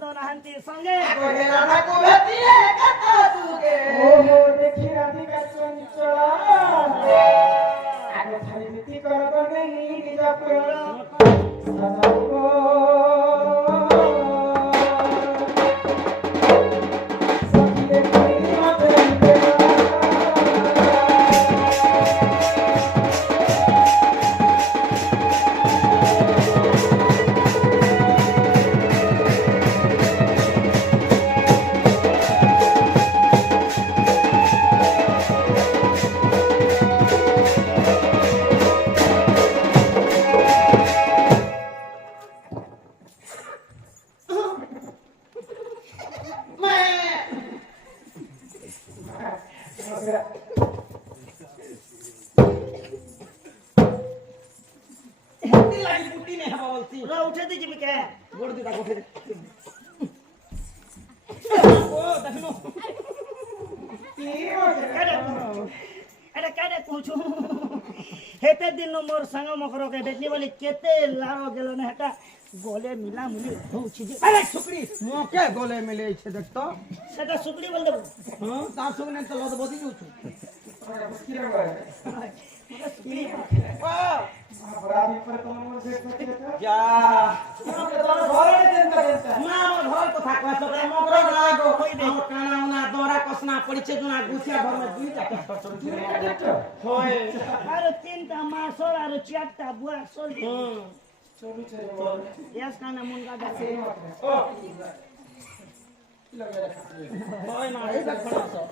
বন্ধ নাহান্তি সঙ্গে কহে রাধাকু ভেটিয়ে কত সুগে ওহো দেখি রাধিকা চঞ্চলা আগে ছাড়ি বিতি করব নেই নিজ প্রাণ সাজাইব সখিরে করি মতে হেতি লাগি পুটি নে হবা বলছি ওরা উঠে দিয়ে যাবি কে গোড় দিটা গোঠে দে ও দেখনো এটা কানে কুছু হেতে দিন মোর সাঙ্গ মকরকে দেখলি বলি কেতে লাড় গেল না এটা গলে মিলা মুলি হউছি যে আরে ছুকরি মোকে গলে মিলেছে দেখ তো সেটা সুকরি বল দেব হ্যাঁ তার সঙ্গে তো লদ বদি যাচ্ছ কি রে ভাই সুকরি ও अपराधी पर तुम मुझे कुछ যা তোর ঘরে চিন্তা করতে না আমার ঘর কথা কয় তো মগর নাই গো কই দে কানা না দরা কসনা পড়িছে জনা গুছিয়া ঘর মে দুই টাকা খরচ হয় আরে তিনটা মাসর আর চারটা বুয়া সল চলু চলে বল ইয়াস কানা মুনগা দাসে ও কি লাগে রে হয় না এই বাট খড়া আছো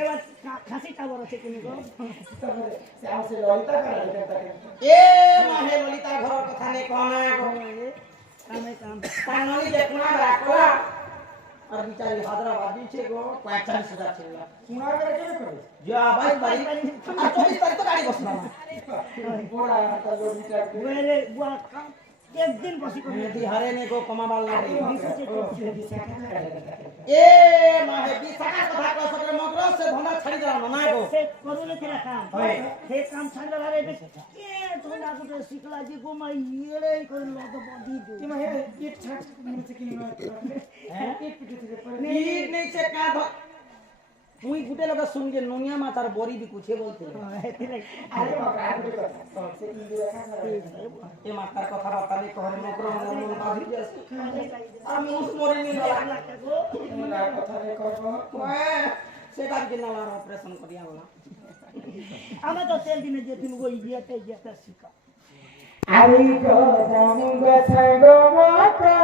এবার খাসি টাবর আছে তুমি গো से हमसे ललिता का करता है এ মাহে ললিতা ঘর কথা নে কোনা গো কামে কাম পাননি দেখনা রাখলা আর বিচারি হায়দ্রাবাদ দিছে গো 45,000 ছিল सुना कर के करे যা ভাই বাড়ি আর 24 তারিখ তো গাড়ি বসনা पूरा आता ललिता के বুয়ারে বুয়া কাম এক দিন বসি করে মেদি হারে নে গো কমাবাল লাগে ए এ মাহে বিশাখা কথা কয় সকলে মগর সে ধন্দা ছাড়ি দাও না গো সে করুলে কিরা কাম হয়। হে কাম ছাড়লা রে বে কে ধন্দা গুটে শিখলা যে গো মাই এড়ে করে লদ বদি দে कि मैं एक छाट मुझे कि नहीं হ্যাঁ एक पीछे से पर ঠিক নেই সে কা ধ মুই গুটে লগা শুনগে নুনিয়া মাতার বড়ি বিকুছে বলতে अरे बाबा आदमी को से इंडिया का এ মাতার কথা বার্তা নে কহরে মগর মন বাধি যাচ্ছে আর মুস মরি নি লাগলা ना कथा नहीं करबो সেটা কি না অপারেশন করিয়া বলা আমরা তো তেল দিনে যে তুমি গো ইডিয়াতে ইডিয়াতে শিখা आई को जाऊंग संगो मकरा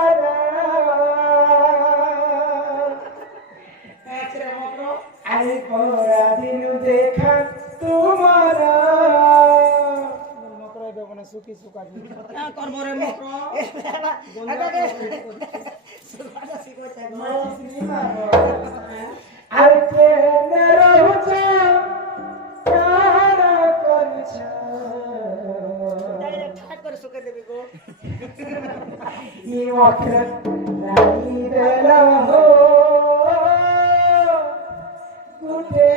একরে মগর आई कोरा दिन देखा तुम्हारा मकरा बेबना सुखी सुखा जी করবো রে মগর সুবাদা শিখো চাই आई के रहू जा तारा करछ ডাইরেক্ট ঠাক করে সুকে দেবি গো ये वक्त रानी देला हो कुटे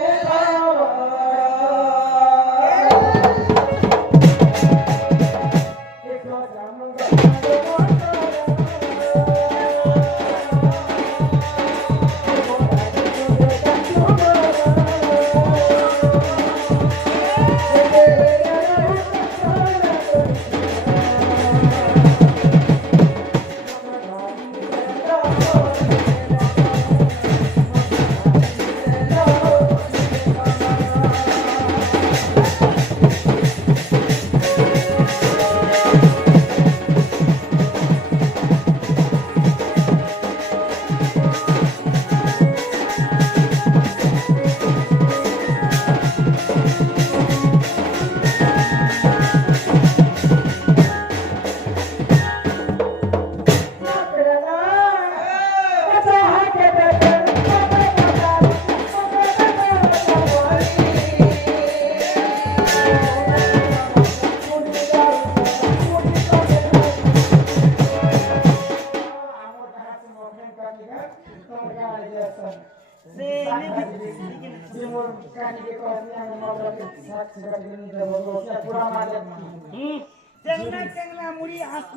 টেংনা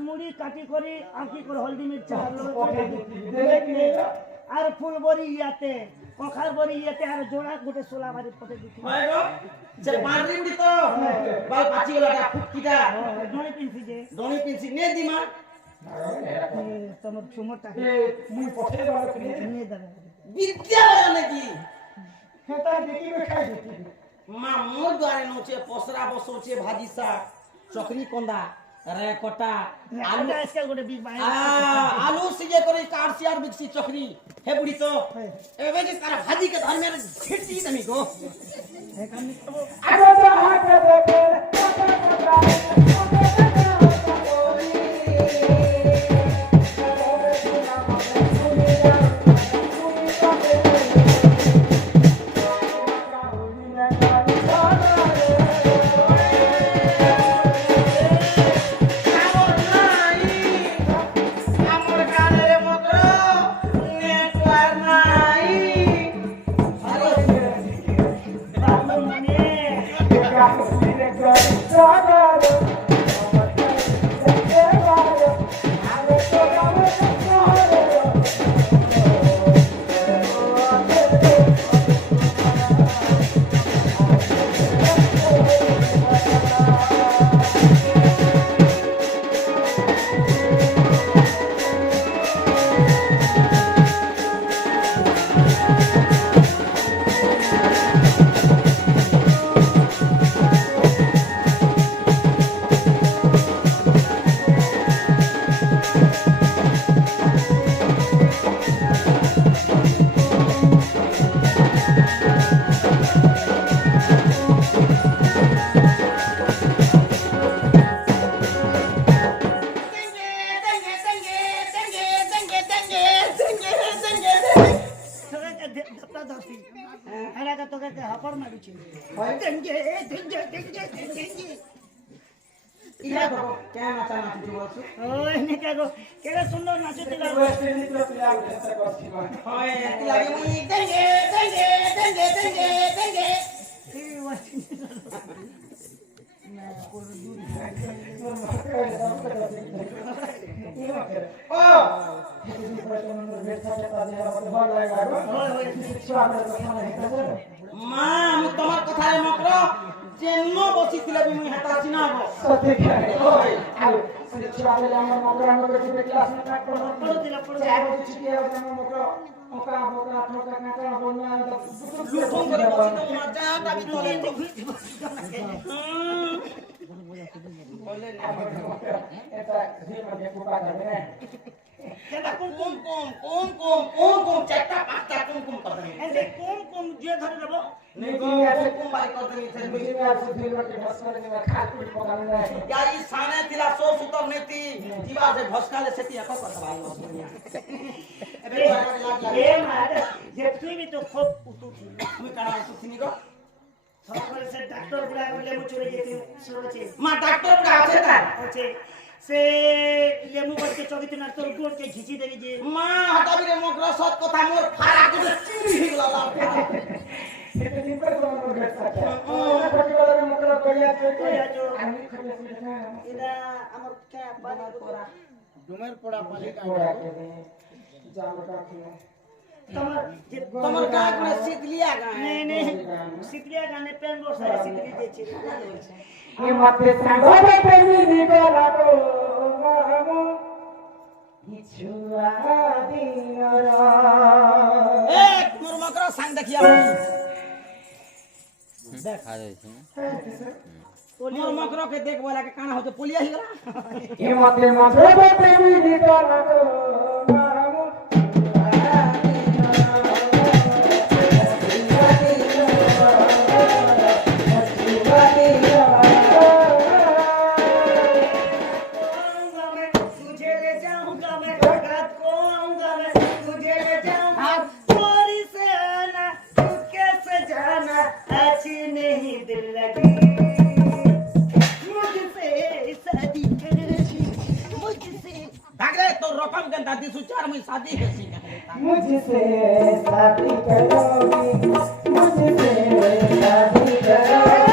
মুড়ি কাটি করে আঁকি করে হলদি মির্চা আর ফুল বড়ি ইয়াতে কখার বড়ি ইয়াতে আর জোড়া গোটে সোলা বাড়ি পটে দিতে হয় গো সে বাঁধি উড়ি তো বাল পাচি গলাটা ফুটকিটা দড়ি পিনছি যে দড়ি পিনছি নে দিমা তোমার চুমরটা মুই পথে যাওয়ার কিনে নিয়ে দেবে বিদ্যালয় নাকি হেতা দেখিবে খাই দেখি মা মোর দ্বারে নচে পসরা বসৌছে ভাজি শাক চকরি কন্দা রে কটা আলু আজকাল গোটে বিগ বাই আলু সিজে করে কাটছি আর বিকছি চকরি হে বুড়ি তো এবে যে তার ভাজি কে ধর্মের ছিটি তুমি গো এখানে তো আগে যা হাতে দেখে হাপড় মারিছে ইয়া তো কেন নাচা নাচি বলছো ওই নেকা গো কেড়ে সুন্দর নাচুছিল ওয়েস্ট ইন্ডিজ তো প্লেয়ার চেষ্টা করছি হয় এত লাগে মুই দেঙ্গে ও মা আমি তোমার কথায় মকর জেন্ন বসিছিলে বি মুই হেতা চিনা গো সত্যি ওই আলো ছোট বেলা আমার মকরা আমার বেটি ক্লাস না করব চাইবো ছুটি হবে আমার মকরা ওকা বকরা ঠোকা কাকা বন্যা লুঠন করে বসিতো না যা দাবি তোলে বলে এটা জীবন কে কুপা যাবে না কেডা কোন চারটা পাঁচটা কোন কথা নেই এন্ড কোন যে ধরে দেব নেগো কোন বাড়ি কথা নেই বিজি में आज दिन के भस्कर में खाल पकाने ना या ई साने तिला सो सुतर नेती जीवा से भस्काले सेती एक কথা ভাই এবে এ মার যে তুই বি তো খুব উতুছি আমি কারা উঠছিনি গো সরকার সে ডাক্তার গুলা লেবু চলে যেতে শুরুছে মা ডাক্তার পড়া আছে তা আছে সে লেবু বলকে চবিতে না তোর গোড়কে ঘিচি দেবি যে মা হটাবি রে মকরা সৎ কথা মোর ফাড়া করে চিড়ি হই গলা লাল এটা दिन पर तो हम बैठ सकते हैं और छोटी वाला में मतलब बढ़िया बढ़िया जो আমি খাবে সেটা এরা আমার কে পানি করা ডুমের পড়া পালি ওরা কে জামটা খেয়ে তোমার গা করে শীতলিয়া গা नहीं नहीं सिकलिया गाने पेन बोल सारे सिकली देचे ये मते सांगोरे प्रेमी दिबेला को मामो हिचुआ दिनरा এ মোর মকরা সাং দেখিয়া দেখ মোর মকরা কে দেখ বলা के काना होते पुलिया ही गला ये मते सांगोरे प्रेमी दिबेला को मामो रकम के दादी सुचार में शादी है सी मुझसे शादी करोगी मुझसे शादी करोगी